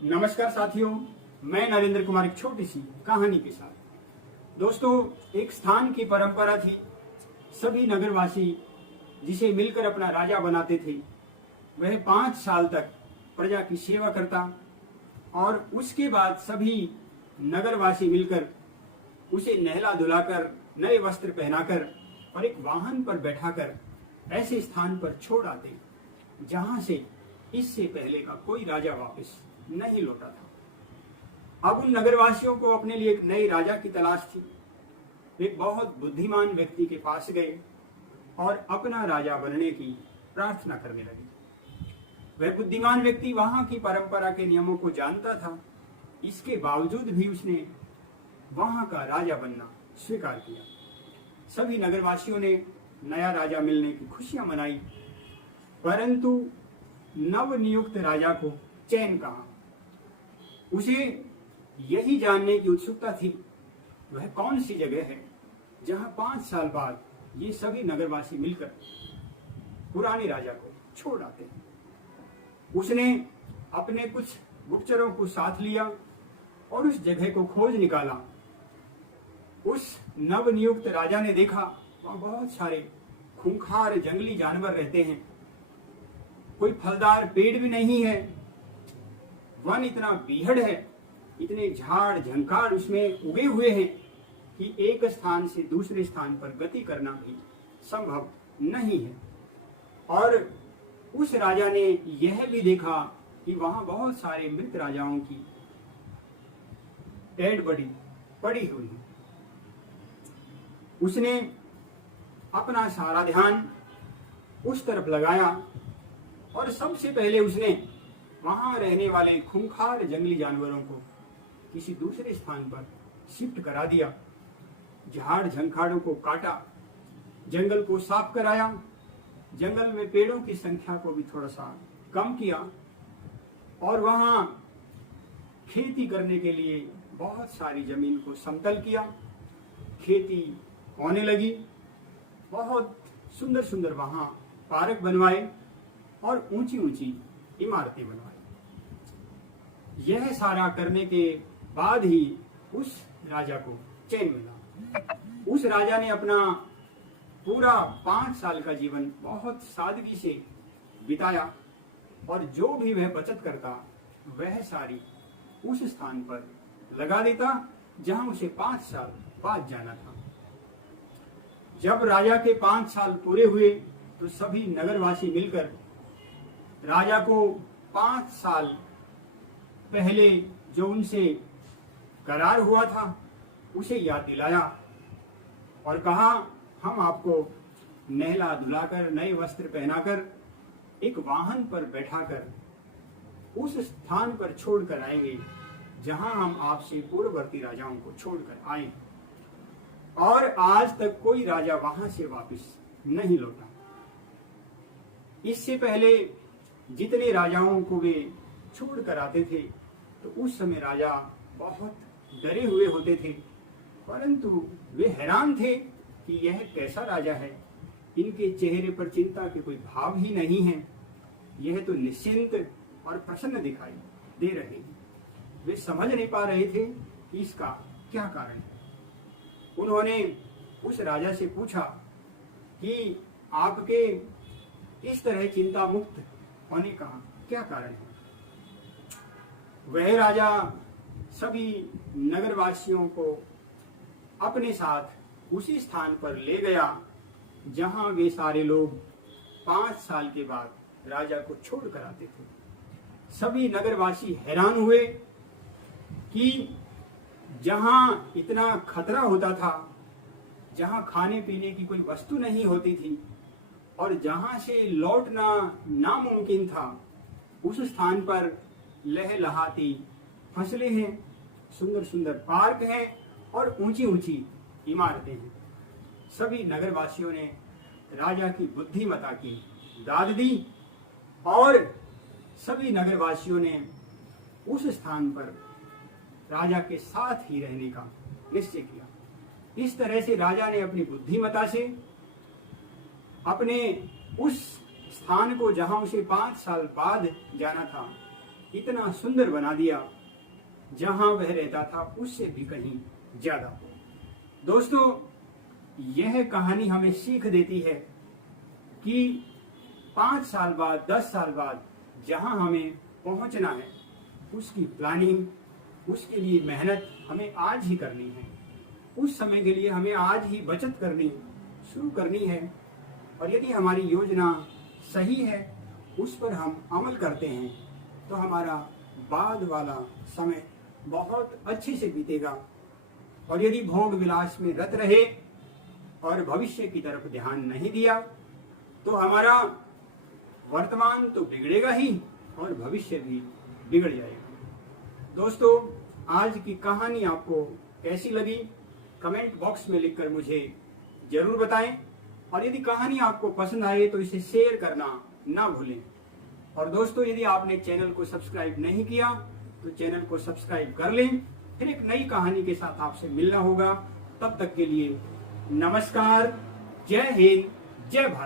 नमस्कार साथियों, मैं नरेंद्र कुमार एक छोटी सी कहानी के साथ। दोस्तों, एक स्थान की परंपरा थी। सभी नगरवासी जिसे मिलकर अपना राजा बनाते थे, वह 5 साल तक प्रजा की सेवा करता और उसके बाद सभी नगरवासी मिलकर उसे नहला धुलाकर, नए वस्त्र पहनाकर और एक वाहन पर बैठाकर ऐसे स्थान पर छोड़ आते जहां से इससे पहले का कोई राजा वापस नहीं लौटा था। अब उन नगरवासियों को अपने लिए एक नए राजा की तलाश थी। वे एक बहुत बुद्धिमान व्यक्ति के पास गए और अपना राजा बनने की प्रार्थना करने लगे। वह बुद्धिमान व्यक्ति वहां की परंपरा के नियमों को जानता था। इसके बावजूद भी उसने वहां का राजा बनना स्वीकार किया। सभी नगरवासियों ने नया राजा मिलने की खुशियां मनाई, परंतु नवनियुक्त राजा को चैन कहां। उसे यही जानने की उत्सुकता थी, वह कौन सी जगह है जहां 5 साल बाद ये सभी नगरवासी मिलकर पुराने राजा को छोड़ आते हैं। उसने अपने कुछ गुप्तचरों को साथ लिया और उस जगह को खोज निकाला। उस नवनियुक्त राजा ने देखा वहां बहुत सारे खूंखार जंगली जानवर रहते हैं, कोई फलदार पेड़ भी नहीं है, वन इतना बीहड़ है, इतने झाड़ झंकार उसमें उगे हुए हैं कि एक स्थान से दूसरे स्थान पर गति करना भी संभव नहीं है। और उस राजा ने यह भी देखा कि वहां बहुत सारे मृत राजाओं की डेड बॉडी पड़ी हुई है। उसने अपना सारा ध्यान उस तरफ लगाया और सबसे पहले उसने वहां रहने वाले खूंखार जंगली जानवरों को किसी दूसरे स्थान पर शिफ्ट करा दिया। झाड़ झंखाड़ों को काटा, जंगल को साफ कराया, जंगल में पेड़ों की संख्या को भी थोड़ा सा कम किया और वहां खेती करने के लिए बहुत सारी जमीन को समतल किया। खेती होने लगी, बहुत सुंदर सुंदर वहां पार्क बनवाए और ऊंची ऊंची इमारतें बनवाई। यह सारा करने के बाद ही उस राजा को चैन मिला। उस राजा ने अपना पूरा 5 साल का जीवन बहुत सादगी से बिताया और जो भी वह बचत करता वह सारी उस स्थान पर लगा देता जहां उसे 5 साल बाद जाना था। जब राजा के 5 साल पूरे हुए तो सभी नगरवासी मिलकर राजा को 5 साल पहले जो उनसे करार हुआ था उसे याद दिलाया और कहा, हम आपको नहला धुलाकर, नए वस्त्र पहनाकर, एक वाहन पर बैठाकर उस स्थान पर छोड़कर आएंगे जहां हम आपसे पूर्ववर्ती राजाओं को छोड़कर आए। और आज तक कोई राजा वहां से वापस नहीं लौटा। इससे पहले जितने राजाओं को वे छोड़ कर आते थे तो उस समय राजा बहुत डरे हुए होते थे, परंतु वे हैरान थे कि यह कैसा राजा है। इनके चेहरे पर चिंता के कोई भाव ही नहीं है, यह तो निश्चिंत और प्रसन्न दिखाई दे रहे हैं। वे समझ नहीं पा रहे थे कि इसका क्या कारण है। उन्होंने उस राजा से पूछा कि आपके इस तरह चिंता मुक्त होने का क्या कारण है। वह राजा सभी नगरवासियों को अपने साथ उसी स्थान पर ले गया जहां वे सारे लोग 5 साल के बाद राजा को छोड़ कर आते थे। सभी नगरवासी हैरान हुए कि जहां इतना खतरा होता था, जहां खाने पीने की कोई वस्तु नहीं होती थी और जहां से लौटना नामुमकिन था, उस स्थान पर लहलहाती फसलें हैं, सुंदर सुंदर पार्क हैं और ऊंची ऊंची इमारतें हैं। सभी नगरवासियों ने राजा की बुद्धिमता की दाद दी और सभी नगरवासियों ने उस स्थान पर राजा के साथ ही रहने का निश्चय किया। इस तरह से राजा ने अपनी बुद्धिमता से अपने उस स्थान को जहां उसे 5 साल बाद जाना था इतना सुंदर बना दिया, जहां वह रहता था उससे भी कहीं ज्यादा। दोस्तों, यह कहानी हमें सीख देती है कि 5 साल बाद, 10 साल बाद जहां हमें पहुंचना है, उसकी प्लानिंग, उसके लिए मेहनत हमें आज ही करनी है। उस समय के लिए हमें आज ही बचत करनी शुरू करनी है, और यदि हमारी योजना सही है, उस पर हम अमल करते हैं, तो हमारा बाद वाला समय बहुत अच्छे से बीतेगा। और यदि भोग विलास में रत रहे और भविष्य की तरफ ध्यान नहीं दिया, तो हमारा वर्तमान तो बिगड़ेगा ही और भविष्य भी बिगड़ जाएगा। दोस्तों, आज की कहानी आपको कैसी लगी, कमेंट बॉक्स में लिखकर मुझे जरूर बताएं। और यदि कहानी आपको पसंद आए तो इसे शेयर करना ना भूलें। और दोस्तों, यदि आपने चैनल को सब्सक्राइब नहीं किया तो चैनल को सब्सक्राइब कर लें। फिर एक नई कहानी के साथ आपसे मिलना होगा। तब तक के लिए नमस्कार, जय हिंद, जय भारत।